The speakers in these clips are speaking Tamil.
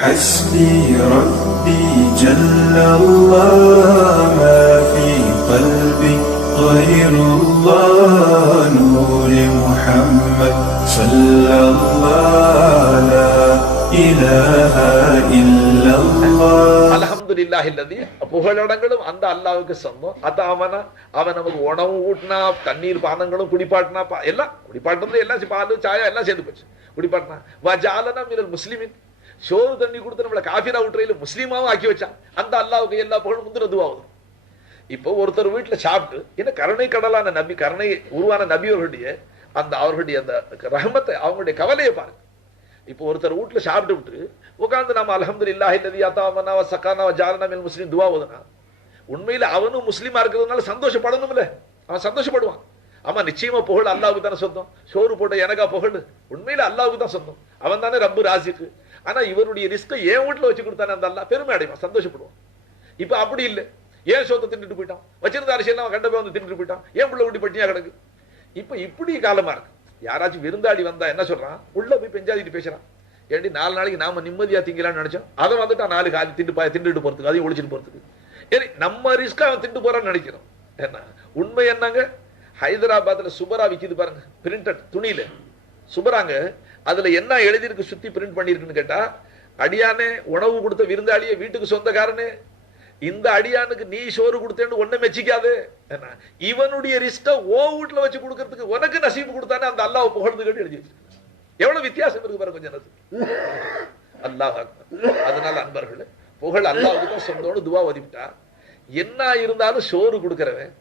حسبي ربي جل الله ما في قلبي غير الله نور محمد صلى الله لا إله إلا الله அல்ஹம்துலில்லாஹ் இல்லதி புகழடங்களும் அந்த அல்லாஹ்வுக்கு சொந்தம் அத்தாமனா அவன் நமக்கு உணவு ஊட்டினா தண்ணீர் பானங்களும் குடிப்பாட்டினா பா- எல்லாம் குடிப்பாட்டுறது எல்லாம் சி- பால் சாயா எல்லாம் சேர்ந்து போச்சு குடிப்பாட்டினா வஜாலனா மினல் முஸ்லிமின் சோறு தண்ணி கொடுத்து நம்மளை காஃபிரா விட்டுறையில முஸ்லீமாவும் ஆக்கி வச்சான். அந்த அல்லாவுக்கு எல்லா புகழும் முந்திர துவாகுது இப்போ ஒருத்தர் வீட்டில் சாப்பிட்டு என்ன கருணை கடலான நபி கருணை உருவான நபி அவர்களுடைய அந்த அவர்களுடைய அந்த ரஹமத்தை அவங்களுடைய கவலையை பாருங்க. இப்போ ஒருத்தர் வீட்டுல சாப்பிட்டு விட்டு உட்காந்து நம்ம அலமது இல்லாஹி நதி அத்தாமனாவா சக்கானாவா ஜாலனாமில் முஸ்லீம் மினல் துவா ஓதுனா உண்மையில அவனும் முஸ்லீமா இருக்கிறதுனால சந்தோஷப்படணும்ல. அவன் சந்தோஷப்படுவான். ஆமா நிச்சயமா புகழ் அல்லாவுக்கு தானே சொந்தம். சோறு போட்ட எனக்கா புகழ்? உண்மையில அல்லாவுக்கு தான் சொந்தம். அவன் தானே ரப்பு ராசிக்கு. ஆனா இவருடைய ரிஸ்கை என் வீட்டுல வச்சு கொடுத்தானே அந்த அல்ல பெருமை அடைவான் சந்தோஷப்படுவான். இப்ப அப்படி இல்லை. ஏன் சோத்தை தின்னுட்டு போயிட்டான்? வச்சிருந்த அரசியல் அவன் கண்டபோய் வந்து தின்னுட்டு போயிட்டான். ஏன் உள்ள குட்டி பட்டினியா கிடக்கு? இப்ப இப்படி காலமா இருக்கு. யாராச்சும் விருந்தாடி வந்தா என்ன சொல்றான்? உள்ள போய் பெஞ்சாதிட்டு பேசுறான். ஏண்டி நாலு நாளைக்கு நாம நிம்மதியா திங்கலாம்னு நினைச்சோம். அதை வந்துட்டான் நாலு காலி திண்டு பாய திண்டுட்டு போறதுக்கு அதையும் ஒழிச்சிட்டு போறதுக்கு. ஏறி நம்ம ரிஸ்க் அவன் திண்டு போறான்னு நினைக்கிறோம். என்ன? உண்மை என்னங்க? ஹைதராபாத்ல சுபரா விக்குது பாருங்க. பிரிண்டட் துணியில. சுபராங்க அதுல என்ன எழுதியிருக்கு சுத்தி பிரிண்ட் பண்ணிருக்குன்னு கேட்டா அடியானே உணவு கொடுத்த விருந்தாளியே வீட்டுக்கு சொந்தக்காரனே இந்த அடியானுக்கு நீ சோறு கொடுத்தேன்னு ஒண்ணு மெச்சிக்காது என்ன இவனுடைய ரிஸ்ட ஓ வீட்டுல வச்சு கொடுக்கறதுக்கு உனக்கு நசீபு கொடுத்தானே அந்த அல்லாஹ் புகழ்ந்துக்கிட்டு எழுதி எவ்வளவு வித்தியாசம் இருக்கு பாருங்க கொஞ்சம் நேரத்துக்கு. அல்லாஹ் அதனால அன்பர்களே புகழ் அல்லாவுக்கு தான் சொந்தம்னு துவா ஒதிவிட்டா என்ன இருந்தாலும் சோறு கொடுக்கறவன்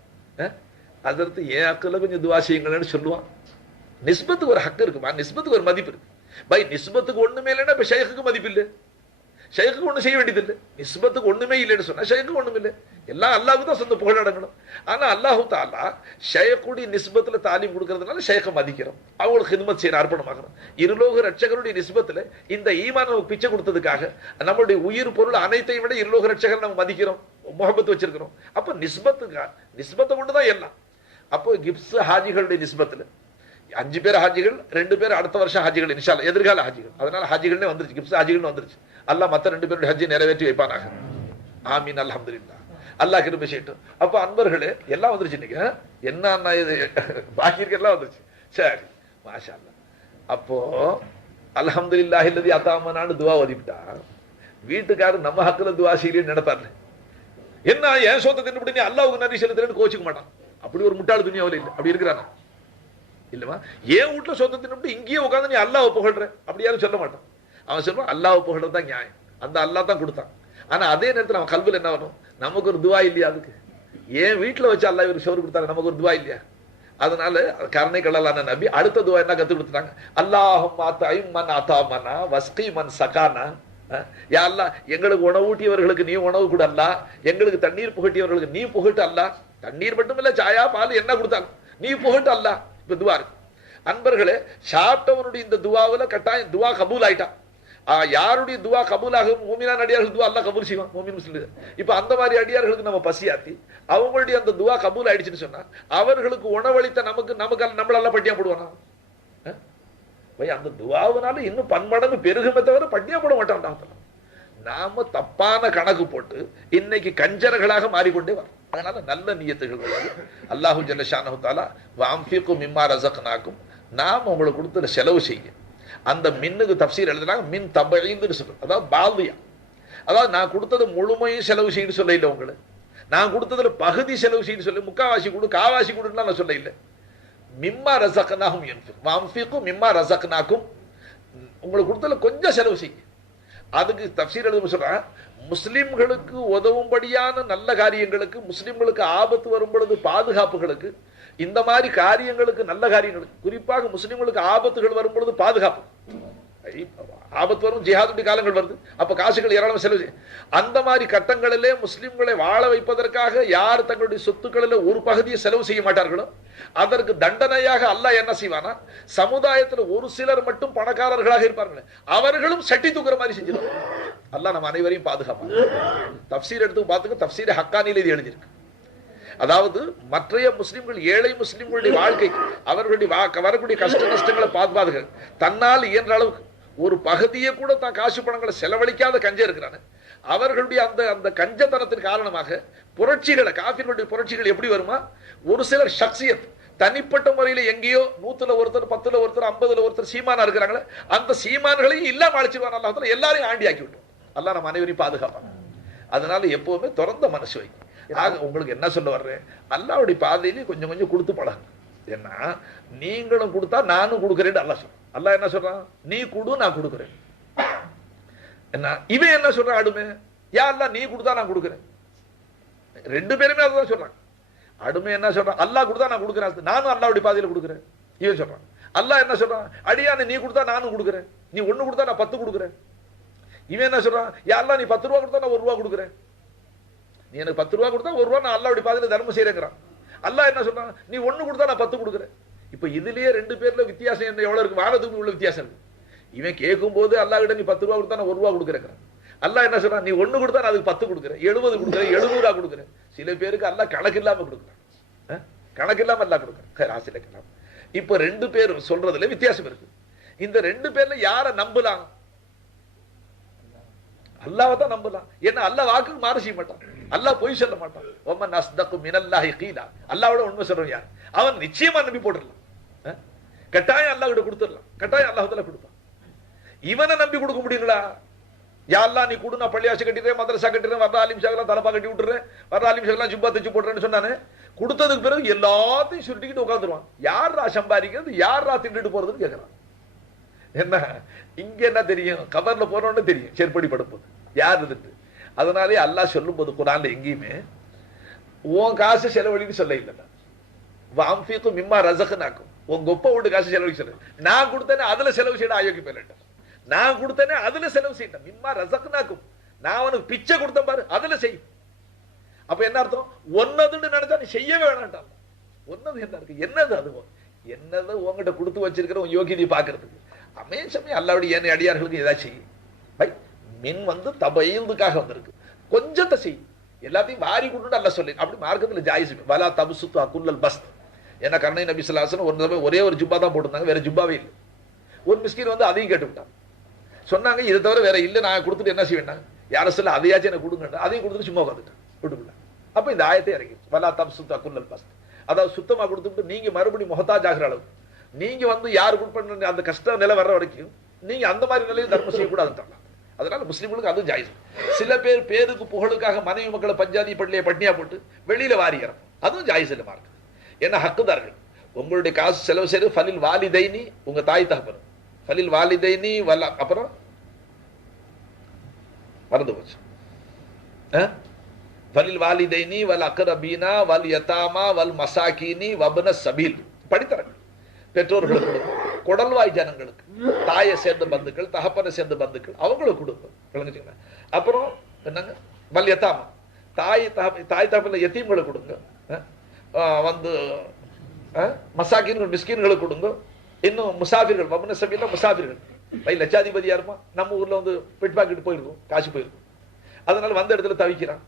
அதற்கு ஏன் அக்கில் கொஞ்சம் துவா செய்யுங்களேன்னு சொல்லுவான். நிஸ்பத்துக்கு ஒரு ஹக்கு இருக்குமா? நிஸ்பத்துக்கு ஒரு மதிப்பு இருக்கு. பை நிஸ்பத்துக்கு ஒண்ணுமே இல்லைன்னா இப்ப ஷேக்குக்கு மதிப்பு இல்லை. ஷேக்குக்கு ஒண்ணு செய்ய வேண்டியது இல்லை. நிஸ்பத்துக்கு ஒண்ணுமே இல்லைன்னு சொன்னா ஷேக்குக்கு ஒண்ணும் இல்லை. எல்லாம் அல்லாவுக்கு தான் சொந்த புகழ் அடங்கணும். ஆனா அல்லாஹு தாலா ஷேக்குடைய நிஸ்பத்துல தாலீம் கொடுக்கறதுனால ஷேக்கை மதிக்கிறோம். அவங்களுக்கு ஹிதமத் செய்யற அர்ப்பணமாகணும். இருலோக ரட்சகருடைய நிஸ்பத்துல இந்த ஈமான் நமக்கு பிச்சை கொடுத்ததுக்காக நம்மளுடைய உயிர் பொருள் அனைத்தையும் விட இருலோக ரட்சகரை நம்ம மதிக்கிறோம். முகபத்து வச்சிருக்கிறோம். அப்ப நிஸ்பத்துக்கா நிஸ்பத்தை கொண்டு தான் எல்லாம். அப்போ கிப்ஸ் ஹாஜிகளுடைய நிஸ்பத்துல அஞ்சு பேர் ஹாஜிகள் ரெண்டு பேர் அடுத்த வருஷம் ஹாஜிகள் இன்ஷால் எதிர்கால ஹாஜிகள் அதனால ஹாஜிகள்னே வந்துருச்சு கிப்ஸ் ஹாஜிகள்னு வந்துருச்சு. அல்லா மத்த ரெண்டு பேருடைய ஹஜ்ஜை நிறைவேற்றி வைப்பானாக. ஆமீன் அல்ஹம்துலில்லாஹ். அல்லாஹ் கிருபை செய்யட்டும். அப்போ அன்பர்களே எல்லாம் வந்துருச்சு இன்னைக்கு ஆ? என்ன இது? பாக்கி இருக்க எல்லாம் வந்துருச்சு. சரி மாஷா அல்லாஹ் அப்போ அல்ஹம்துலில்லாஹ் இல்லதி அத்தாமனான்னு துவா ஒதுக்கிட்டா வீட்டுக்காரர் நம்ம ஹக்கில் துவா செய்யலன்னு நினைப்பாரு என்ன ஏன் சொத்தை தின்னு நீ அல்லாவுக்கு நன்றி செலுத்துறேன்னு கோச்சிக்க மாட்டான். அப்படி ஒரு முட்டாள் துணியாவில் இல்லை. அப்படி இருக்கிறானா? இல்லவா ஏன் வீட்டில் சொந்த தின்னுட்டு இங்கேயே உட்காந்து நீ அல்லாஹ் புகழ்ற? அப்படி யாரும் சொல்ல மாட்டான். அவன் சொல்லுவான் அல்லாஹ் புகழ்றது தான் நியாயம். அந்த அல்லாஹ் தான் கொடுத்தான். ஆனா அதே நேரத்துல அவன் கல்வியில் என்ன வரும் நமக்கு ஒரு துவா இல்லையா அதுக்கு? ஏன் வீட்டுல வச்சு அல்லா இவருக்கு சோறு கொடுத்தாரு? நமக்கு ஒரு துவா இல்லையா? அதனால கருணை கடலான நபி அடுத்த துவா என்ன கற்றுக் கொடுத்துட்டாங்க? அல்லாஹும் மன் அத்தாமனா வஸ்கி மன் சகானா. யா அல்லா எங்களுக்கு உணவூட்டியவர்களுக்கு நீ உணவு கூட அல்ல எங்களுக்கு தண்ணீர் புகட்டியவர்களுக்கு நீ புகட்டு அல்ல தண்ணீர் மட்டும் இல்ல சாயா பால் என்ன கொடுத்தாலும். நீ புகட்டு அல்ல இப்ப துவா இருக்கு. அன்பர்களே சாப்பிட்டவனுடைய இந்த துவாவுல கட்டாயம் துவா கபூல் ஆயிட்டான் யாருடைய துவா கபூலாகும் மூமினான் அடியார்கள் துவா அல்லா கபூல் செய்வான் மூமின் முஸ்லிம் இப்ப அந்த மாதிரி அடியார்களுக்கு நம்ம பசியாத்தி அவங்களுடைய அந்த துவா கபூல் ஆயிடுச்சுன்னு சொன்னா அவர்களுக்கு உணவளித்த நமக்கு நமக்கு நம்மளெல்லாம் பட்டியா போடுவானா? போய் அந்த துவாவுனால இன்னும் பன்மடங்கு பெருகுமே தவிர பட்டியா போட மாட்டான் நாம தப்பான கணக்கு போட்டு இன்னைக்கு கஞ்சர்களாக மாறிக்கொண்டே வரோம் அதனால நல்ல நீயத்துகள் உள்ளது. அல்லாஹு ஜல்லஷானஹு தாலா வாம்பிக்கும் மிம்மா ரசக்னாக்கும் நாம் உங்களுக்கு கொடுத்த செலவு செய்ய அந்த மின்னுக்கு தப்சீர் எழுதுனாங்க மின் தபழின்னு சொல்லுவோம் அதாவது பால்வியா அதாவது நான் கொடுத்தது முழுமையும் செலவு செய்யு சொல்ல இல்லை உங்களை. நான் கொடுத்ததுல பகுதி செலவு செய்யு சொல்லி. முக்காவாசி கொடு காவாசி கொடுன்னா நான் சொல்ல இல்லை மிம்மா ரசக்னாகும் வாம்பிக்கும் மிம்மா ரசக்னாக்கும் உங்களுக்கு கொடுத்ததுல கொஞ்சம் செலவு செய்யும் அதுக்கு தப்சீர் எழுதும் சொல்றான் முஸ்லிம்களுக்கு உதவும்படியான நல்ல காரியங்களுக்கு முஸ்லிம்களுக்கு ஆபத்து வரும் பொழுது பாதுகாப்புகளுக்கு இந்த மாதிரி காரியங்களுக்கு நல்ல காரியங்களுக்கு குறிப்பாக முஸ்லிம்களுக்கு ஆபத்துகள் வரும் பொழுது பாதுகாப்பு. ஆபத்து வரும் ஜிஹாதுடைய காலங்கள் வருது. அப்ப காசுகள் ஏராளம் செலவு அந்த மாதிரி கட்டங்களிலே முஸ்லிம்களை வாழ வைப்பதற்காக யார் தங்களுடைய சொத்துக்களில் ஒரு பகுதியை செலவு செய்ய மாட்டார்களோ அதற்கு தண்டனையாக அல்லாஹ் என்ன செய்வானா? சமுதாயத்துல ஒரு சிலர் மட்டும் பணக்காரர்களாக இருப்பார்கள் அவர்களும் சட்டி தூக்குற மாதிரி செஞ்சிருவாங்க. அல்ல நம்ம அனைவரையும் பாதுகாப்பாங்க தப்சீர் எடுத்து பார்த்துக்க தப்சீர் ஹக்கானியில் இது எழுதியிருக்கு. அதாவது மற்றைய முஸ்லிம்கள் ஏழை முஸ்லிம்களுடைய வாழ்க்கை அவர்களுடைய வா- வரக்கூடிய கஷ்ட நஷ்டங்களை பாதுகாதுகள் தன்னால் இயன்ற அளவுக்கு ஒரு பகுதியை கூட தான் காசு பணங்களை செலவழிக்காத கஞ்ச இருக்கிறாங்க அவர்களுடைய அந்த அந்த கஞ்சத்தனத்தின் காரணமாக புரட்சிகளை காபிர்களுடைய புரட்சிகள் எப்படி வருமா? ஒரு சிலர் சக்சியத் தனிப்பட்ட முறையில் எங்கேயோ நூத்துல ஒருத்தர் பத்துல ஒருத்தர் ஐம்பதுல ஒருத்தர் சீமானா இருக்கிறாங்களே அந்த சீமான்களையும் இல்லாம அழைச்சிருவான் அல்லாஹ் எல்லாரையும் ஆண்டி ஆக்கி விட்டோம். அல்லா நம்ம அனைவரையும் பாதுகாப்பான். அதனால எப்பவுமே திறந்த மனசு வை. ஆக உங்களுக்கு என்ன சொல்ல வர்றேன்? அல்லாவுடைய பாதையிலேயே கொஞ்சம் கொஞ்சம் கொடுத்து பழகுங்க. ஏன்னா நீங்களும் கொடுத்தா நானும் கொடுக்குறேன்னு அல்லா சொல்றான். அல்லாஹ் என்ன சொல்றான்? நீ கொடு நான் கொடுக்குறேன். என்ன இவன் என்ன சொல்றான் அடுமை? யா அல்லா நீ கொடுத்தா நான் கொடுக்குறேன். ரெண்டு பேருமே அதுதான் சொல்றாங்க. அடுமை என்ன சொல்றான்? அல்லாஹ் கொடுத்தா நான் கொடுக்குறேன். நானும் அல்லாவுடைய பாதையில கொடுக்குறேன். இவன் சொல்றான். அல்லாஹ் என்ன சொல்றான்? அடியான நீ கொடுத்தா நானும் கொடுக்குறேன். நீ ஒண்ணு கொடுத்தா நான் பத்து கொடுக்குறேன். இவன் என்ன சொல்றான்? யாரெல்லாம் நீ பத்து ரூபா கொடுத்தா நான் ஒரு ரூபா கொடுக்குறேன். நீ எனக்கு பத்து ரூபா கொடுத்தா ஒரு ரூபா நான் அல்லாவுடைய பாதையில் தர்மம் செய்யறேங்கிறான். அல்லாஹ் என்ன சொல்றான்? நீ ஒண்ணு கொடுத்தா நான் பத்து கொடுக்குறேன். இப்ப இதுலயே ரெண்டு பேர்ல வித்தியாசம் என்ன? எவ்வளவு இருக்கு? வானத்துக்கு உள்ள வித்தியாசம் இருக்கு. இவன் கேட்கும் போது அல்லாஹ் கிட்ட நீ பத்து ரூபா கொடுத்தா ஒரு ரூபா கொடுக்குறேன் அல்லாஹ் என்ன சொல்றான்? நீ ஒண்ணு கொடுத்தா நான் அதுக்கு பத்து கொடுக்குறேன். எழுபது கொடுக்குறேன் எழுநூறா கொடுக்குறேன். சில பேருக்கு அல்லாஹ் கணக்கு இல்லாம கொடுக்குறான். கணக்கு இல்லாம அல்லாஹ் கொடுக்குறேன். ராசில கலாம் இப்ப ரெண்டு பேரும் சொல்றதுல வித்தியாசம் இருக்கு. இந்த ரெண்டு பேர்ல யார நம்பலாம்? அல்லாவை தான் நம்பலாம். ஏன்னா அல்லாஹ் வாக்கு மாறு செய்ய மாட்டான். அல்லாஹ் பொய் சொல்ல மாட்டான். ஒம்மன் அஸ்தகு மினல்லாஹி கீலா. அல்லாஹ்வோட உண்மை சொல்றவன் யார்? அவன் நிச்சயமா நம்பி போட்டுடலாம். கட்டாயம் அல்லா கிட்ட கொடுத்துடலாம். கட்டாயம் அல்லாஹத்துல கொடுப்பான். இவனை நம்பி கொடுக்க முடியுங்களா யாரெல்லாம் நீ கொடு நான் பள்ளியாசி கட்டிடுறேன் மதரசா கட்டிடுறேன் வர்ற ஆலிம் சகலாம் தலப்பா கட்டி விட்டுறேன் வர்ற ஆலிம் சகலாம் ஜுப்பா தச்சு போடுறேன்னு சொன்னானே கொடுத்ததுக்கு பிறகு எல்லாத்தையும் சுருட்டிக்கிட்டு உட்காந்துருவான் யாரா சம்பாதிக்கிறது யாரா திண்டுட்டு போறதுன்னு கேட்கறான் என்ன? இங்க என்ன தெரியும்? கவர்ல போறோம்னு தெரியும். செருப்படி படும்போது யார் இதுட்டு அதனாலே அல்லாஹ் சொல்லும் போது குரான்ல எங்கேயுமே உன் காசு செலவழின்னு சொல்ல இல்லை வாம்பிக்கும் மிம்மா ரசகனாக்கும் உன் கொப்ப வீட்டு காசு செலவு சொல்லு. நான் கொடுத்தேனே அதுல செலவு செய்யணும் ஆயோக்கி பேலட்டும் நான் கொடுத்தேனே அதுல செலவு செய்யணும். மிம்மா ரசகனாக்கும் நான் உனக்கு பிச்சை கொடுத்தேன் பாரு அதுல செய். அப்ப என்ன அர்த்தம்? ஒன்னதுன்னு நினைச்சா நீ செய்யவே வேணாண்டாம் ஒன்னது என்ன இருக்கு? என்னது அது? என்னது உங்ககிட்ட கொடுத்து வச்சிருக்கிற உன் யோகியதை பாக்குறதுக்கு அமே சமயம் அல்லாவுடைய ஏனைய அடியார்களுக்கு ஏதாச்சும் செய்யும் மின் வந்து தபைதுக்காக வந்திருக்கு. கொஞ்சத்தை செய். எல்லாத்தையும் வாரி கொண்டு நல்லா சொல்லி. அப்படி மார்க்கத்தில் ஜாயிஸ் வலா தபுசுத்து அக்குல்லல் பஸ் ஏன்னா கண்ணை நபி சொல்லாசன் ஒரு தடவை ஒரே ஒரு ஜிப்பா தான் போட்டிருந்தாங்க. வேற ஜிப்பாவே இல்லை. ஒரு மிஸ்கின் வந்து அதையும் கேட்டுவிட்டான். சொன்னாங்க இதை தவிர வேற இல்லை. நான் கொடுத்துட்டு என்ன செய்ய வேண்டாம் யார சொல்ல அதையாச்சும் எனக்கு கொடுங்க அதையும் கொடுத்துட்டு சும்மா உட்காந்துட்டேன் விட்டுவிடல அப்போ இந்த ஆயத்தை இறங்கிடுச்சு. வலா தபுசுத்து அக்குல்லல் பஸ் அதாவது சுத்தமாக கொடுத்துட்டு நீங்க மறுபடியும் முகத்தாஜ் ஆகிற அளவு நீங்க வந்து யார் கொடுப்ப அந்த கஷ்ட நிலை வர்ற வரைக்கும் நீங்கள் அந்த மாதிரி நிலையில் தர்மம் செய்யக்கூடாதுன்னு அதனால முஸ்லீம்களுக்கு அதுவும் ஜாயிஸ். சில பேர் பேருக்கு புகழுக்காக மனைவி மக்களை பஞ்சாதி பள்ளியை பட்னியா போட்டு வெளியில வாரி இறப்போம் அதுவும் ஜாயிஸ் இல்லமா மார்க்கு என்ன ஹக்குதார்கள். உங்களுடைய காசு செலவு செய்து ஃபலில் வாலிதைனி உங்க தாய் தகப்பனும் ஃபலில் வாலிதைனி வல்ல அப்புறம் மறந்து போச்சு. வலில் வாலிதைனி வல் அக்கரபீனா வல் யதாமா வல் மசாக்கீனி வபன சபீல். படித்தரங்கள் பெற்றோர்களுக்கு குடல்வாய் ஜனங்களுக்கு தாயை சேர்ந்த பந்துக்கள் தகப்பனை சேர்ந்த பந்துக்கள் அவங்களுக்கு கொடுக்கும் விளங்குச்சிங்களா? அப்புறம் என்னங்க? வல் தாய் தகப்ப தாய் தகப்பில் எத்தீம்களுக்கு கொடுங்க. வந்து மசாக்கின்கள் மிஸ்கின்களுக்கு கொடுங்க. இன்னும் முசாஃபிர்கள் வபன சபையில் முசாஃபிர்கள். பை லட்சாதிபதியாக இருப்பான் நம்ம ஊர்ல வந்து பிட் பாக்கெட் போயிருக்கும் காசு போயிருக்கும். அதனால வந்த இடத்துல தவிக்கிறான்.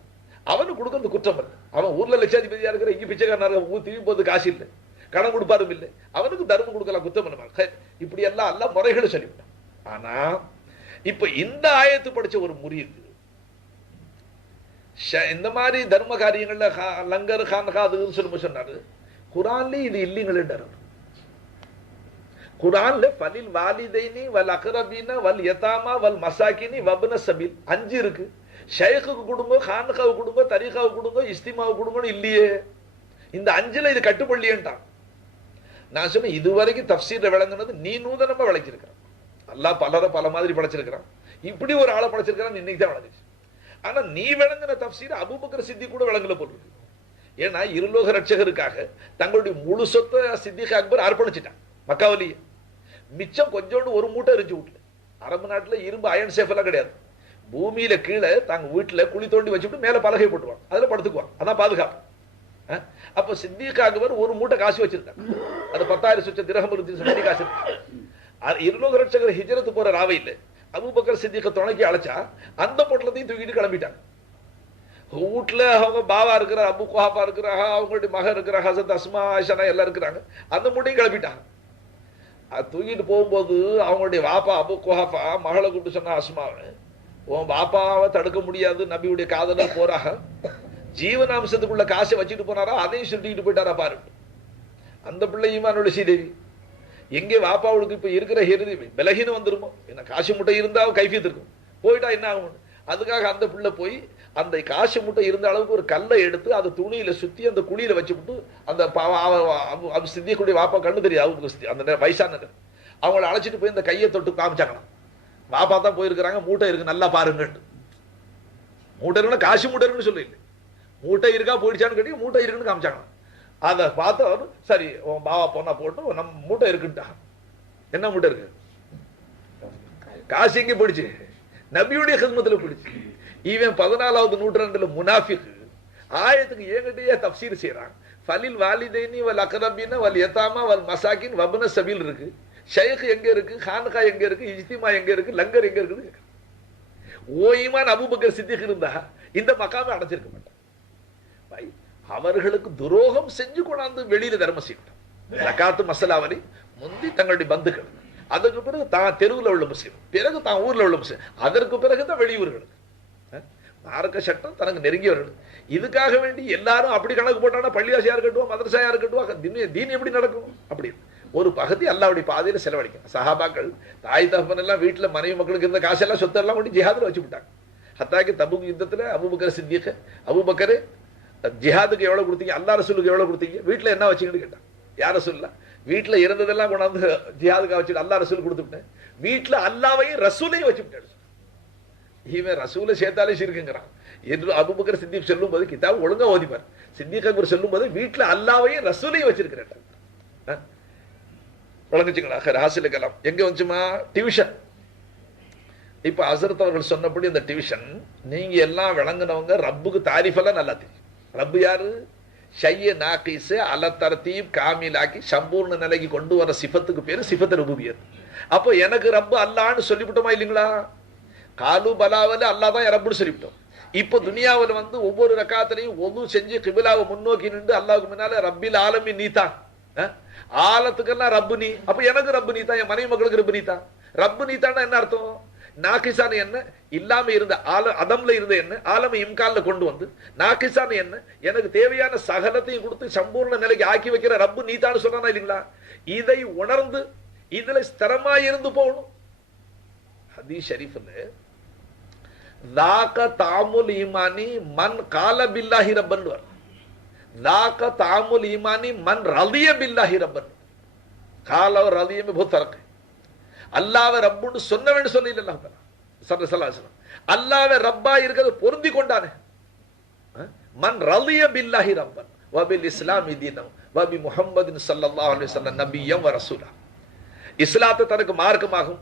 அவனுக்கு கொடுக்கறது குற்றம் இல்லை. அவன் ஊர்ல லட்சாதிபதியாக இருக்கிற இங்கே பிச்சைக்காரனாக ஊர் போது காசு இல்லை. கடன் கொடுப்பாரும் இல்லை. அவனுக்கு தர்மம் கொடுக்கலாம் குத்தம் பண்ணுவாங்க இப்படி எல்லாம் அல்ல முறைகளை சொல்லிவிட்டான். ஆனா இப்ப இந்த ஆயத்து படிச்ச ஒரு முறியுது இந்த மாதிரி தர்ம காரியங்கள்ல லங்கர் ஹான்ஹா அதுன்னு சொன்னாரு. குரான்ல இது இல்லைங்களேன்றாரு குரான்ல பலில் வாலிதைனி வல் அகரபீனா வல் யதாமா வல் மசாக்கினி வபுன சபில் அஞ்சு இருக்கு. ஷேக்குக்கு கொடுங்க கான்காவுக்கு கொடுங்க தரிகாவுக்கு கொடுங்க இஸ்திமாவுக்கு கொடுங்கன்னு இல்லையே. இந்த அஞ்சுல இது கட்டுப்பள்ளியன்ட்டான் நான் சொன்னேன் இதுவரைக்கும் தப்சீர்ல விளங்குனது நீ நூதனமா விளைச்சிருக்கிறான் எல்லா பலரை பல மாதிரி படைச்சிருக்கிறான். இப்படி ஒரு ஆளை படைச்சிருக்கிறான் இன்னைக்கு தான் விளங்குச்சு. ஆனா நீ விளங்குன தப்சீர் அபூபக்கர் சித்தி கூட விளங்கல போல் இருக்கு. ஏன்னா இருலோக ரட்சகருக்காக தங்களுடைய முழு சொத்தை சித்திக் அக்பர் அர்ப்பணிச்சிட்டான் மக்காவிலேயே. மிச்சம் கொஞ்சோண்டு ஒரு மூட்டை எரிஞ்சு விட்டுல அரபு நாட்டுல இரும்பு அயன் சேஃப் எல்லாம் கிடையாது. பூமியில கீழே தாங்க வீட்டுல குழி தோண்டி வச்சுட்டு மேல பலகை போட்டுவாங்க அதுல படுத்துக்குவாங்க. அதான் பாதுகாப்பு. அப்ப சித்திக் அக்பர் ஒரு மூட்டை காசு வச்சிருக்காங்க அது பத்தாயிரம் சுச்ச திரகம் இருந்துச்சு காசு இருநூறு லட்சம் ஹிஜரத்து போற ராவை இல்லை. அபுபக்கர் சித்திக்க துணைக்கு அழைச்சா அந்த பொட்டலத்தையும் தூக்கிட்டு கிளம்பிட்டாங்க. வீட்டுல அவங்க பாபா இருக்கிறா அபு குஹாபா இருக்கிறாங்க அவங்களுடைய மகன் இருக்கிற ஹசத் அஸ்மா ஆயிஷனா எல்லாம் இருக்கிறாங்க. அந்த மூட்டையும் கிளப்பிட்டாங்க அது தூக்கிட்டு போகும்போது அவங்களுடைய வாப்பா அபு குஹாஃபா மகளை கூப்பிட்டு சொன்னா அஸ்மாவை உன் பாப்பாவை தடுக்க முடியாது நபியுடைய காதலர் போறாக ஜீவனாம்சத்துக்குள்ள காசை வச்சுட்டு போனாரா? அதையும் சுருட்டிக்கிட்டு போயிட்டாரா பாரு. அந்த பிள்ளையுமா என்னோட ஸ்ரீதேவி எங்கே வாப்பாவுக்கு இப்போ இருக்கிற ஹெருதி விலகின்னு வந்துருமோ? என்ன காசு முட்டை இருந்தால் கைஃபியத்து இருக்கும் போயிட்டா என்ன ஆகும் அதுக்காக அந்த பிள்ளை போய் அந்த காசு முட்டை இருந்த அளவுக்கு ஒரு கல்லை எடுத்து அந்த துணியில சுத்தி அந்த குழியில வச்சுவிட்டு அந்த பாவ- அவ- வாப்பா கண்ணு தெரியாது அவங்க அந்த நே- அவங்கள அழைச்சிட்டு போய் இந்த கையை தொட்டு காமிச்சாங்களாம். வாப்பா தான் போயிருக்கிறாங்க மூட்டை இருக்கு நல்லா பாருங்கன்ட்டு. மூட்டை இருக்குன்னா காசு மூட்டை இருக்குன்னு சொல்லி மூட்டை இருக்கா போயிடுச்சான்னு கேட்டி மூட்டை இருக்குன்னு காமிச்சாங்க. அதை பார்த்து சரி உன் பாவா பொண்ணா போட்டு நம்ம மூட்டை இருக்குன்ட்டா. என்ன மூட்டை இருக்கு? காசு எங்கே போயிடுச்சு? நபியுடைய ஹிதமத்துல போயிடுச்சு. இவன் பதினாலாவது நூற்றாண்டுல முனாஃபிக். ஆயத்துக்கு என்கிட்டயே தப்சீர் செய்யறான் ஃபலில் வாலிதைனி வல் அக்ரபின வல் எத்தாமா வல் மசாக்கின் வபன சபீல் இருக்கு. ஷைக் எங்க இருக்கு? ஹான்கா எங்க இருக்கு? இஜ்திமா எங்க இருக்கு? லங்கர் எங்க இருக்குன்னு கேக்குறான். ஓ ஈமான் சித்திக் இருந்தா இந்த மக்காமை அடைச்சிருக்க மாட்டான். அவர்களுக்கு துரோகம் செஞ்சு கொண்டாந்து வெளியில தர்மம் செய்யணும் ஜகாத்து மசலாவலி முந்தி தங்களுடைய பந்துக்கள் அதற்கு பிறகு தான் தெருவில் உள்ள முஸ்லீம். பிறகு தான் ஊர்ல உள்ள முஸ்லீம். அதற்கு பிறகு தான் வெளியூர்களுக்கு மார்க்க சட்டம் தனக்கு நெருங்கியவர்கள். இதுக்காக வேண்டி எல்லாரும் அப்படி கணக்கு போட்டானா? பள்ளியாசியா இருக்கட்டும் மதரசாயா இருக்கட்டும் தீன் எப்படி நடக்கும்? அப்படி ஒரு பகுதி அல்லாவுடைய பாதையில செலவழிக்கும். சஹாபாக்கள் தாய் தகப்பன் எல்லாம் வீட்டுல மனைவி மக்களுக்கு இருந்த காசெல்லாம் சொத்து எல்லாம் கொண்டு ஜிஹாதுல வச்சு விட்டாங்க. ஹத்தாக்கி தபுக் யுத்தத்துல அபுபக்கர் சித்தியக்க அபுபக்கர் ஜிஹாதுக்கு எவ்வளவு கொடுத்தீங்க? அல்லா ரசூலுக்கு எவ்வளவு கொடுத்தீங்க? வீட்டுல என்ன வச்சீங்கன்னு கேட்டான் யார் ரசூல்லா வீட்டுல இருந்ததெல்லாம் கொண்டாந்து ஜிஹாதுக்காக வச்சுட்டு அல்லா ரசூல் கொடுத்துட்டேன் வீட்டில் வீட்டுல அல்லாவையும் ரசூலையும் வச்சுட்டேன் இவன் ரசூலை சேர்த்தாலே இருக்குங்கிறான் என்று அபுபக்கர் சித்திக் சொல்லும் போது கிதாப் ஒழுங்கா ஓதிப்பார் சித்திக் அக்பர் சொல்லும் போது வீட்டில் அல்லாவையும் ரசூலையும் வச்சிருக்கிறேன் விளங்குச்சுங்களா? கலாம் எங்க வந்துச்சுமா? டிவிஷன் இப்ப அசரத் அவர்கள் சொன்னபடி இந்த டிவிஷன் நீங்க எல்லாம் விளங்குனவங்க ரப்புக்கு தாரிஃபெல்லாம் நல்லா தெரியும். ரப்பு யாரு? ஷைய நாக்கீஸ் அலத்தரத்தையும் காமிலாக்கி சம்பூர்ண நிலைக்கு கொண்டு வர சிபத்துக்கு பேர் சிபத்து ரபுபியர் அப்போ எனக்கு ரப்பு அல்லான்னு சொல்லிவிட்டோமா இல்லைங்களா? காலு பலாவில் அல்லா தான் ரப்புன்னு சொல்லிவிட்டோம். இப்போ துனியாவில் வந்து ஒவ்வொரு ரக்காத்திலையும் ஒது செஞ்சு கிபிலாவை முன்னோக்கி நின்று அல்லாவுக்கு முன்னால ரப்பில் ஆலமி நீதா அஹ்? ஆலத்துக்கெல்லாம் ரப்பு நீ. அப்போ எனக்கு ரப்பு நீதா என் மனைவி மக்களுக்கு ரப்பு நீதா ரப்பு நீதான்னா என்ன அர்த்தம்? நாக்கிசான என்ன இல்லாம இருந்த ஆல அதம்ல இருந்த என்ன ஆலம இம்கால்ல கொண்டு வந்து நாக்கிசான என்ன எனக்கு தேவையான சகலத்தையும் கொடுத்து சம்பூர்ண நிலைக்கு ஆக்கி வைக்கிற ரப்பு நீதான்னு சொன்னா இல்லைங்களா இதை உணர்ந்து இதுல ஸ்திரமா இருந்து போகணும் ஹதீஸ் ஷரீஃப்ல தாக்க தாமுல் ஈமானி மன் கால பில்லாஹி ரப்பன் வரும் தாக்க தாமுல் ஈமானி மன் ரலிய பில்லாஹி ரப்பன் கால और रलिय में बहुत फर्क है அல்லாஹ்வை ரப்புன்னு சொன்னவன் சொல்லி இல்ல சல்ல சல்லாஹம் ரப்பா இருக்கிறது பொருந்தி கொண்டானே. மன் ரலிய பில்லாஹி ரப்பன். வபில் இஸ்லாமி தீனம் வபி முகமது சல்லா அலி சொல்ல நபியம் வரசூலா இஸ்லாத்தை தனக்கு மார்க்கமாகவும்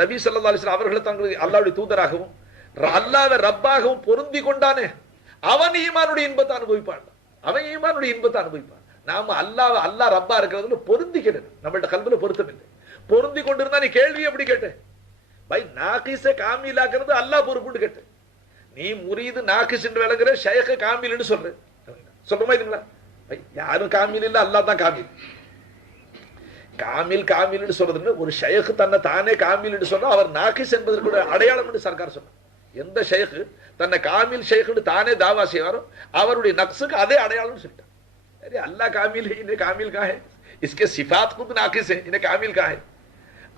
நபி சல்லா அலிஸ்லாம் அவர்களை தங்களுக்கு அல்லாவுடைய தூதராகவும் அல்லாத ரப்பாகவும் பொருந்தி கொண்டானே. அவன் ஈமானுடைய இன்பத்தை அனுபவிப்பான். அவன் ஈமானுடைய இன்பத்தை அனுபவிப்பான். நாம அல்லாஹ் அல்லாஹ் ரப்பா இருக்கிறதுல பொருந்திக்கிறது நம்மள்ட்ட கல்வில பொருத்தம் இல்லை பொருந்தி கொண்டிருந்தா நீ கேள்வி எப்படி கேட்ட பை நாக்கிச காமிலாக்குறது அல்லாஹ் பொறுப்புன்னு கேட்ட நீ முரீது நாக்கிஸ் என்று விளங்குற ஷேக காமில்னு சொல்ற சொல்றமா இதுங்களா பை, யாரும் காமில் இல்ல அல்லாஹ் தான் காமில் காமில் காமில்னு சொல்றது ஒரு ஷேக் தன்னை தானே காமில்னு சொன்னா அவர் நாக்கிஸ் என்பதற்கு அடையாளம் என்று சர்க்கார் சொன்னார் எந்த ஷேக் தன்னை காமில் ஷேக்னு தானே தாவா செய்வாரோ அவருடைய நக்ஸுக்கு அதே அடையாளம்னு சொல்லிட்டார் अरे अल्लाह कामिल है इन्हें कामिल का है इसके सिफात खुद नाकिस है इन्हें कामिल का है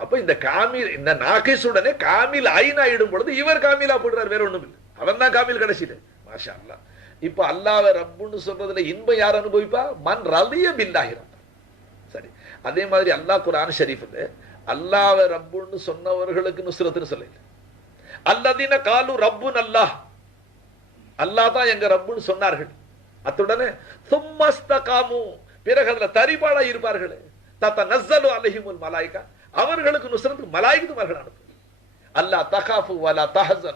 அப்ப இந்த காமில் இந்த நாகிஸ் காமில் ஐன் இடும் பொழுது இவர் காமிலா போடுறார் வேற ஒண்ணும் இல்லை. அவன் தான் காமில் கடைசிட்டு மாஷா அல்லா இப்ப அல்லாவ ரப்புன்னு சொல்றதுல இன்பம் யார் அனுபவிப்பா? மன் ரலிய பில்லாஹி சரி. அதே மாதிரி அல்லாஹ் குரான் ஷரீஃபில் அல்லாவ ரப்புன்னு சொன்னவர்களுக்கு நுஸ்ரத்துன்னு சொல்லல. அல்லதின காலு ரப்புன் அல்லாஹ். அல்லாஹ் தான் எங்க ரப்புன்னு சொன்னார்கள். அத்துடனே சும்மஸ்த காமு பிறகு அதுல தரிபாடா இருப்பார்களே. தத்த நஸ்ஸலு அலஹிமுல் மலாய்கா. அவர்களுக்கு நுஸ்ரத்து மலாயிகத்துமார்கள் அனுப்பு. அல்லாஹ் தகாஃபு வலா தஹசன்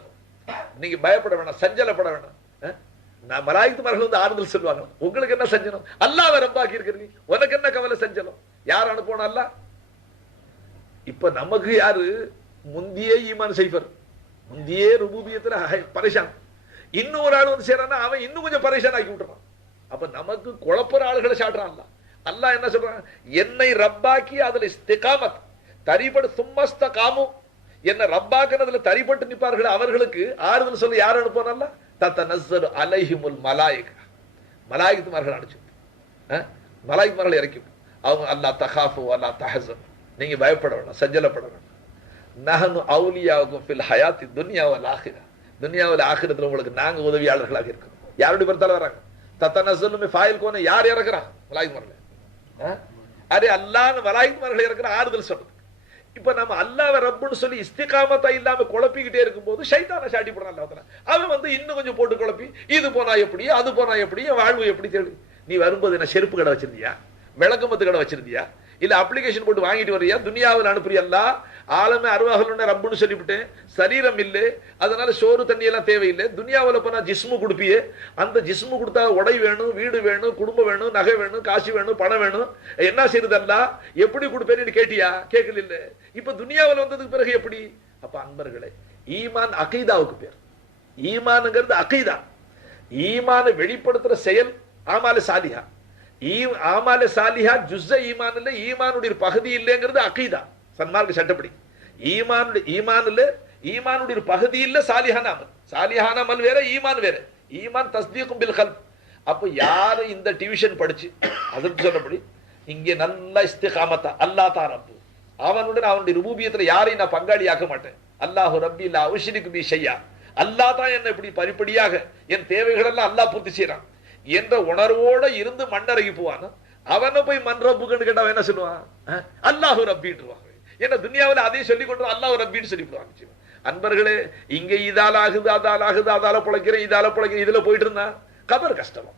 நீங்க பயப்பட வேணாம் சஞ்சலப்பட வேணாம். நான் மலாயிகத்துமார்கள் வந்து ஆறுதல் சொல்லுவாங்க. உங்களுக்கு என்ன சஞ்சலம்? அல்லாஹ் ரப்பாக்கி இருக்கிறீங்க. உனக்கு என்ன கவலை சஞ்சலம்? யார் அனுப்பணும் அல்லாஹ் இப்ப நமக்கு யாரு? முந்தியே ஈமான் செய்வர். முந்தியே ருபூபியத்துல ஹை- பரேஷான். இன்னும் ஒரு ஆள் வந்து சேரானா அவன் இன்னும் கொஞ்சம் பரேஷான் ஆக்கி விட்டுறான். அப்ப நமக்கு குழப்புற ஆளுகளை சாட்டுறான் அல்லாஹ். அல்லாஹ் என்ன சொல்றான்? என்னை ரப்பாக்கி அதுல இஸ்திகாமத். தரிபடு சும்மஸ்த காமு. என்ன ரப்பாக்குனதுல தரிபட்டு நிற்பார்கள் அவர்களுக்கு? ஆறுதல் சொல்லி யார் அனுப்புவானல்ல தத்த நஸ்ஸரு அலைஹிமுல் மலாயிக். மலாயிக்குமார்கள் அனுப்பிச்சு மலாயிக்குமார்கள் இறக்கி அவங்க அல்லா தகாஃபு அல்லா தஹசன் நீங்க பயப்பட வேண்டாம் சஞ்சலப்பட வேண்டாம். நகனு அவுலியாவுக்கும் ஃபில் ஹயாத்தி துன்யாவில் ஆகிரா. துன்யாவில் ஆகிறதுல உங்களுக்கு நாங்க உதவியாளர்களாக இருக்கிறோம். யாருடைய பொறுத்தால வராங்க தத்த நஸ்ஸலுமே ஃபாயில் கோன யார் இறக்குறான் மலாயிக்குமார்கள் அரே அல்லான்னு மலாய்க்குமார்கள் இறக்குற ஆறுதல் சொல்றது இப்ப நம்ம அல்லாஹ் ரப்புன்னு சொல்லி இஸ்திகாமத்தா இல்லாம குழப்பிக்கிட்டே இருக்கும்போது ஷைத்தான சாட்டி போடுறான் அல்லாஹ் அவன் வந்து இன்னும் கொஞ்சம் போட்டு குழப்பி இது போனா எப்படி அது போனா எப்படி வாழ்வு எப்படி தேடு. நீ வரும்போது என்ன செருப்பு கடை வச்சிருந்தியா? விளக்கமத்து கடை வச்சிருந்தியா? இல்ல அப்ளிகேஷன் போட்டு வாங்கிட்டு வரியா துனியாவில் அனுப்புறியல்லா? ஆலமே அருவாகல் ரப்புன்னு சொல்லிவிட்டேன். சரீரம் இல்லை. அதனால சோறு தண்ணி எல்லாம் தேவையில்லை. துனியாவில் போனா ஜிஸ்மு கொடுப்பியே. அந்த ஜிஸ்மு கொடுத்தா உடை வேணும் வீடு வேணும் குடும்பம் வேணும் நகை வேணும் காசு வேணும் பணம் வேணும். என்ன செய்யறதல்லா எப்படி கொடுப்பேன்னு கேட்டியா? கேட்கல இல்ல இப்ப துனியாவில் வந்ததுக்கு பிறகு எப்படி? அப்ப அன்பர்களே ஈமான் அகைதாவுக்கு பேர். ஈமானுங்கிறது அகைதா. ஈமான வெளிப்படுத்துற செயல் ஆமால சாதியா ஆமால சாலிஹா ஜுஸ்ஸ ஈமான்ல இல்ல ஈமானுடைய பகுதி இல்லைங்கிறது அகைதா. சன்மார்க்க சட்டப்படி. ஈமான் ஈமானுல ஈமானுடைய பகுதி இல்ல சாலிஹான அமல் சாலிஹான அமல் வேற ஈமான் வேற. ஈமான் தஸ்தீக்கும் பில் கல்ப். அப்போ யாரு இந்த டிவிஷன் படிச்சு அதற்கு சொன்னபடி இங்கே நல்ல இஸ்திகாமத்தா அல்லா தான் ரப்பு. அவனுடன் அவனுடைய ரூபியத்துல யாரையும் நான் பங்காளி ஆக்க மாட்டேன். அல்லாஹு ரப்பி இல்லா அவஷினிக்கு பி ஷையா. அல்லா தான் என்ன இப்படி படிப்படியாக என் தேவைகளெல்லாம் எல்லாம் அல்லாஹ் பூர்த்தி செய்யறான் என்ற உணர்வோட இருந்து மண்ணறைக்கு போவான்? அவனை போய் மண் ரப்புக்குன்னு கேட்டா என்ன சொல்லுவான்? அல்லாஹு ரப்பின்றுவாங்க ஏன்னா துனியாவில் அதே சொல்லி கொண்டு அல்லாஹ் ரப்பின்னு சொல்லிவிடுவாங்க அன்பர்களே இங்க இதால ஆகுது அதால் ஆகுது அதால பிழைக்கிறேன் இதால பிழைக்கிறேன் இதுல போயிட்டு இருந்தா கபர் கஷ்டமா?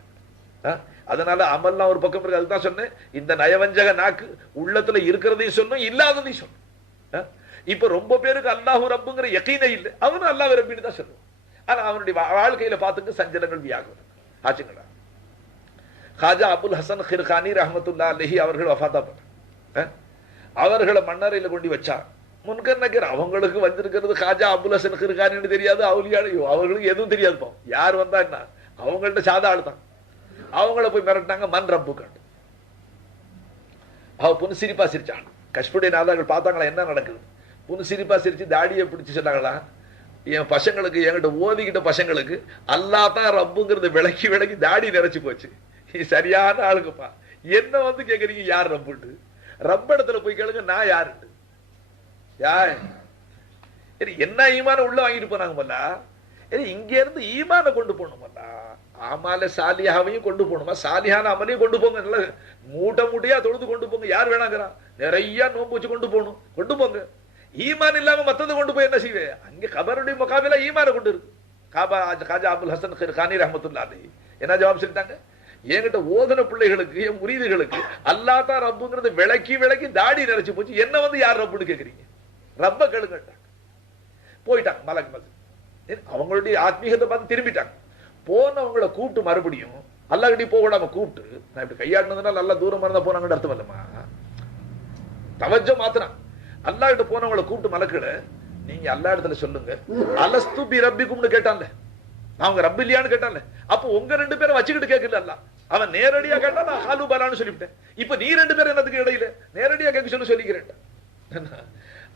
அதனால அமல்லாம் ஒரு பக்கம் இருக்கு அதுதான் சொன்னேன். இந்த நயவஞ்சக நாக்கு உள்ளத்துல இருக்கிறதையும் சொன்னோம் இல்லாததையும் சொல்லும் இப்ப ரொம்ப பேருக்கு அல்லாஹு ரப்புங்கிற யக்கீனே இல்லை. அவனும் அல்லாஹ் ரப்பின்னு தான் சொல்லுவான். ஆனா அவனுடைய வாழ்க்கையில பார்த்துட்டு சஞ்சலங்கள் வியாகுது. ஆச்சுங்களா? ஹாஜா அபுல் ஹசன் ஹிர்கானி ரஹமத்துல்லா அலஹி அவர்கள் வஃபாத்தா அவர்களை மன்னரையில் கொண்டு வச்சா முன்கர் நக்கர் அவங்களுக்கு வந்திருக்கிறது ஹாஜா அபுல் ஹசன் ஹிர்கானின்னு தெரியாது அவுலியாடு அவங்களுக்கு எதுவும் தெரியாது போ யார் வந்தா என்ன? அவங்கள்ட்ட சாதா ஆள் தான். அவங்கள போய் மிரட்டினாங்க மண் ரப்பு காட்டு அவ புன் சிரிப்பா சிரிச்சான். கஷ்புடைய நாதாக்கள் பார்த்தாங்களா என்ன நடக்குது? புன் சிரிப்பா சிரிச்சு தாடியை பிடிச்சு சொன்னாங்களா? என் பசங்களுக்கு என்கிட்ட ஓதிக்கிட்ட பசங்களுக்கு அல்லா தான் ரப்புங்கிறது விளக்கி விளக்கி தாடி நிறைச்சு போச்சு. சரியான ஆளுக்குப்பா என்ன வந்து கேக்குறீங்க? யார் ரப்புட்டு ரப்ப இடத்துல போய் கேளுங்க நான் யாருண்டு? யார்? சரி என்ன ஈமான உள்ள வாங்கிட்டு போனாங்க இங்க இருந்து ஈமான கொண்டு போகணுமல்ல ஆமால சாலியாவையும் கொண்டு போகணுமா? சாலியான அமலையும் கொண்டு போங்க. நல்ல மூட்டை மூட்டையா தொழுது கொண்டு போங்க. யார் வேணாங்கிறான். நிறைய நோம்பு வச்சு கொண்டு போகணும். கொண்டு போங்க. ஈமான் இல்லாம மத்தது கொண்டு போய் என்ன செய்வே? அங்க கபருடைய முகாமில ஈமான கொண்டு இருக்கு. காபா காஜா அபுல் ஹசன் கானி ரஹமத்துல்லா என்ன ஜவாப் சொல்லிட்டாங்க? என்கிட்ட ஓதன பிள்ளைகளுக்கு என் முரீதுகளுக்கு அல்லா தான் ரப்புங்கிறது விளக்கி விளக்கி தாடி நினைச்சு போச்சு. என்ன வந்து யார் ரப்புன்னு கேக்குறீங்க? ரப்ப கேளுங்கட்டாங்க போயிட்டாங்க மலக் மது அவங்களுடைய ஆத்மீகத்தை பார்த்து திரும்பிட்டாங்க. போனவங்களை கூப்பிட்டு மறுபடியும் அல்லாக்கிட்டி போக விடாம கூப்பிட்டு நான் இப்படி கையாடினதுனால நல்லா தூரமா இருந்தா போனாங்கன்னு அர்த்தம் இல்லம்மா. தவஜ மாத்திரம் அல்லாஹ் கிட்ட போனவங்களை கூப்பிட்டு மலக்குல நீங்க அல்லா இடத்துல சொல்லுங்க. அலஸ்து பி ரப்பிக்கும்னு கேட்டான்ல. அவங்க ரப்பு இல்லையான்னு கேட்டால அப்ப உங்க ரெண்டு பேரும் வச்சுக்கிட்டு கேட்கல அவன் நேரடியா கேட்டா நான் ஹாலு பாலான்னு சொல்லிவிட்டேன். இப்ப நீ ரெண்டு பேரும் என்னத்துக்கு இடையில? நேரடியா கேட்க சொல்லி சொல்லிக்கிறேன்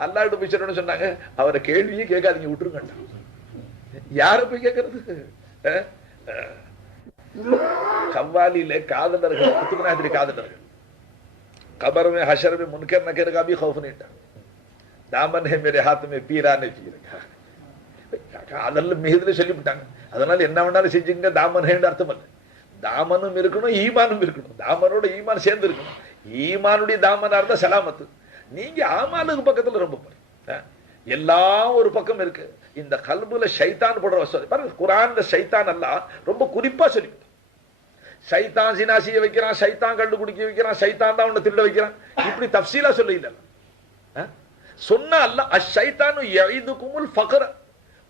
அல்லாவிட்டு போய் சொன்னாங்க. அவரை கேள்வியே கேட்காதீங்க விட்டுருங்கண்டா யார போய் கேட்கறது? கவ்வாலியில காதலர்கள் முத்துமநாதிரி காதலர்கள். கபரமே ஹஷருமே முன்கர் நக்கருக்கா பி ஹோஃபனிட்டா தாமன் ஹே மேரே ஹாத் மே பீரானே பீரக்கா காதல் மீதுல சொல்லிவிட்டாங்க. அதனால என்ன வேணாலும் செஞ்சுங்க தாமன் அர்த்தம் அல்ல தாமனும் இருக்கணும் ஈமானும் இருக்கணும். தாமனோட ஈமான் சேர்ந்து இருக்கணும் ஈமானுடைய தாமனா இருந்தா சலாமத்து. நீங்க ஆமானுக்கு பக்கத்துல ரொம்ப பாரு. எல்லாம் ஒரு பக்கம் இருக்கு. இந்த கல்புல சைத்தான் போடுற வசதி. பாருங்க குரான்ல சைத்தான் எல்லாம் ரொம்ப குறிப்பா சொல்லி சைத்தான் சினாசிய வைக்கிறான் சைத்தான் கண்டு குடிக்க வைக்கிறான் சைத்தான் தான் உன்னை திருட வைக்கிறான். இப்படி தப்சீலா சொல்ல இல்ல. சொன்ன அல்ல அஷைத்தானு எய்துக்குமுல் ஃபக்ர.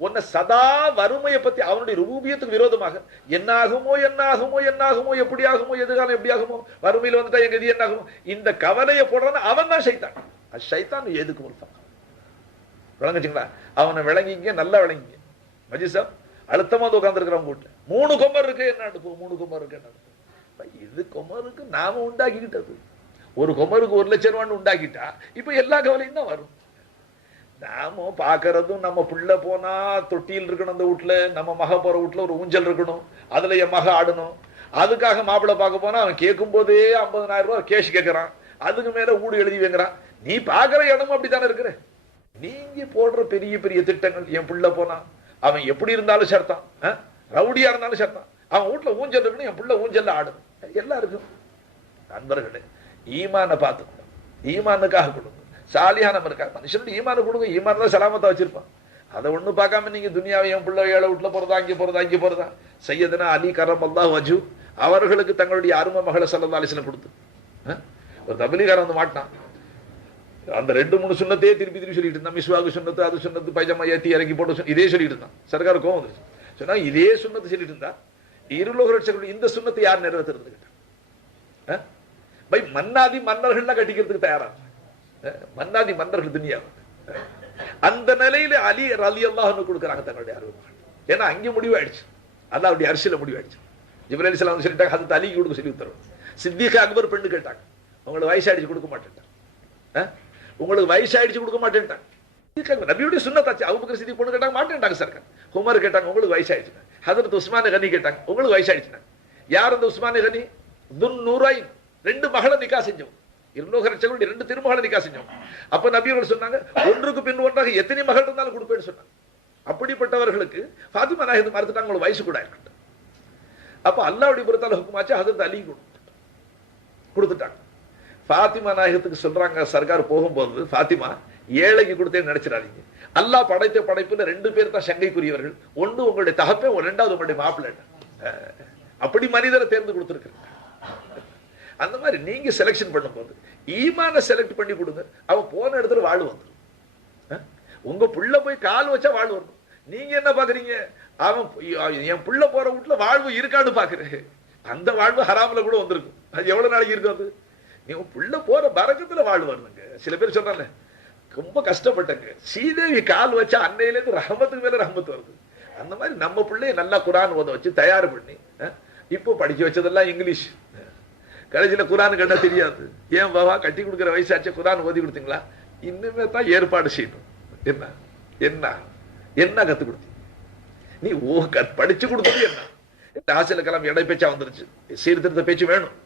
உன்னை சதா வறுமையை பத்தி அவனுடைய ரூபியத்துக்கு விரோதமாக என்னாகுமோ என்னாகுமோ என்ன ஆகுமோ என்ன ஆகுமோ எப்படி ஆகுமோ எதுகாலம் எப்படி ஆகுமோ வறுமையில் வந்துட்டா எங்க இது என்னாகுமோ இந்த கவலையை போடுறான்னு அவன் தான் சைத்தான் அஷைத்தான் எதுக்குமுல் எதுக்கு விளங்குச்சுங்களா? அவனை விளங்கிங்க நல்லா விளங்கிங்க. மஜிசம் அழுத்தமா வந்து உட்காந்துருக்கிறவங்க கூட்ட மூணு கொம்பர் இருக்கு என்ன அடுப்பு? மூணு கொம்பர் இருக்கு என்ன இது கொமருக்கு நாம உண்டாக்கிக்கிட்டது. ஒரு கொமருக்கு ஒரு லட்சம் ரூபான்னு உண்டாக்கிட்டா இப்ப எல்லா கவலையும் தான் வரும். நாம பாக்குறதும் நம்ம புள்ள போனா தொட்டியில் இருக்கணும் அந்த வீட்டுல நம்ம மக போற வீட்டுல ஒரு ஊஞ்சல் இருக்கணும் அதுல என் மக ஆடணும். அதுக்காக மாப்பிள்ளை பார்க்க போனா அவன் கேட்கும் போதே ஐம்பதனாயிரம் ரூபாய் கேஷ் கேட்கறான். அதுக்கு மேல ஊடு எழுதி வைங்கிறான். நீ பாக்குற இடமும் அப்படித்தானே இருக்கிற? நீங்க போடுற பெரிய பெரிய திட்டங்கள் என் புள்ள போனா அவன் எப்படி இருந்தாலும் சேர்த்தான் ரவுடியா இருந்தாலும் சேர்த்தான் அவன் வீட்டுல ஊஞ்சல் இருக்கணும் என் புள்ள ஊஞ்சல்ல ஆடணும். எல்லாம் இருக்கும் நண்பர்களே ஈமான பார்த்துக்கணும். ஈமானுக்காக கொடுங்க. சாலியாக நம்ம இருக்காங்க மனுஷனுக்கு ஈமான கொடுங்க. ஈமான் தான் சலாமத்தை வச்சிருப்பான். அதை ஒன்றும் பார்க்காம நீங்க துனியாவை என் பிள்ளை ஏழை வீட்டில் போறதா அங்கே போறதா அங்கே போறதா? செய்யதுனா அலி கரம் அல்லா வஜு அவர்களுக்கு தங்களுடைய அருமை மகளை சல்லா ஆலோசனை கொடுத்து. ஒரு தபிலிகாரன் வந்து மாட்டான் அந்த ரெண்டு மூணு சுண்ணத்தையே திருப்பி திருப்பி சொல்லிட்டு இருந்தான். மிஸ்வாகு சுண்ணத்து அது சுண்ணத்து பைஜாமா ஏத்தி இறங்கி போட்டு இதே சொல்லிட்டு இருந்தான். சர்க்கார் கோவம் வந்துருச்சு. சொன்னா இதே சுண்ணத்து சொல்லிட்டு இருந்தா இருலோக இந்த சுண்ணத்தை யார் நிறைவேற்றுறது கேட்டான். பை மன்னாதி மன்னர்கள்லாம் கட்டிக்கிறதுக்கு தயாரா மன்னாதி மன்னர்கள் துனியா. அந்த நிலையில அலி அலி அல்லாஹ்னு கொடுக்குறாங்க தன்னுடைய அருவமகள் ஏன்னா அங்கே முடிவாயிடுச்சு. அல்லாவுடைய அரிசியில முடிவாயிடுச்சு. ஜிப்ரல் அலிஸ்லாம் சொல்லிட்டாங்க அது அலிக்கு கொடுக்க சொல்லி உத்தரவு. சித்திக அக்பர் பெண்ணு கேட்டாங்க. உங்களுக்கு வயசாயிடுச்சு கொடுக்க மாட்டேன்ட்டாங்க அஹ்? உங்களுக்கு வயசாயிடுச்சு கொடுக்க மாட்டேன்ட்டாங்க நபியுடைய சுண்ணத்தாச்சு. அவங்க சித்தி பொண்ணு கேட்டாங்க மாட்டேன்ட்டாங்க சார் உமர் கேட்டாங்க உங்களுக்கு வயசாயிடுச்சு ஹதரத் உஸ்மான கனி கேட்டாங்க உங்களுக்கு வயசாயிடுச்சு யார் அந்த உஸ்மான கனி துன் நூராயின் ரெண்டு மகளை நிக்கா செஞ்சவங்க. இருலோக ரெண்டு திருமகளை நிக்கா செஞ்சோம் அப்ப நபியவர்கள் சொன்னாங்க ஒன்றுக்கு பின் ஒன்றாக எத்தனை மகள் இருந்தாலும் கொடுப்பேன்னு சொன்னாங்க. அப்படிப்பட்டவர்களுக்கு ஃபாத்திமா நாயகத்தை மறுத்துட்டாங்க உங்களுக்கு வயசு கூட இருக்கட்டும் அப்ப அல்லாவுடைய புறத்தால் ஹுக்குமாச்சு ஹதரத் அலி கொடுத்துட்டாங்க. பாத்திமா ஃபாத்திமா நாயகத்துக்கு சொல்றாங்க சர்க்கார் போகும்போது ஃபாத்திமா ஏழைக்கு கொடுத்தேன்னு நினைச்சிடாதீங்க. அல்லாஹ் படைத்த படைப்புல ரெண்டு பேர் தான் சங்கைக்குரியவர்கள். ஒன்று உங்களுடைய தகப்பே ரெண்டாவது உங்களுடைய மாப்பிள்ளை அஹ், அப்படி மனிதரை தேர்ந்து கொடுத்துருக்காங்க அந்த மாதிரி நீங்க செலெக்ஷன் பண்ணும்போது ஈமான செலக்ட் பண்ணி கொடுங்க. அவன் போன இடத்துல வாழ் வந்துடும் உங்க புள்ள போய் கால் வச்சா வாழ் வரணும் நீங்க என்ன பாக்குறீங்க? அவன் என் புள்ள போற வீட்டுல வாழ்வு இருக்கான்னு பாக்குறேன். அந்த வாழ்வு ஹராமில் கூட வந்திருக்கும். அது எவ்வளவு நாளைக்கு இருக்கும் அது? நீ புள்ள போற பறக்கத்துல வாழ்வு வரணுங்க. சில பேர் சொன்னால ரொம்ப கஷ்டப்பட்டங்க. ஸ்ரீதேவி கால் வச்சா அன்னையில இருந்து ரஹமத்துக்கு மேல ரஹமத்து வருது. அந்த மாதிரி நம்ம பிள்ளைய நல்லா குரான் ஓத வச்சு தயார் பண்ணி இப்போ படிக்க வச்சதெல்லாம் இங்கிலீஷ். கடைசியில குரான் கண்டா தெரியாது. ஏன் பாபா கட்டி கொடுக்குற வயசாச்சு குரான் ஓதி கொடுத்தீங்களா? இன்னுமே தான் ஏற்பாடு செய்யணும். என்ன? என்ன? என்ன கத்து கொடுத்தீங்க நீ ஓ க- படிச்சு கொடுத்தது என்ன? ஆசில கலாம் இடை பேச்சா வந்துருச்சு. சீர்திருத்த பேச்சு வேணும்.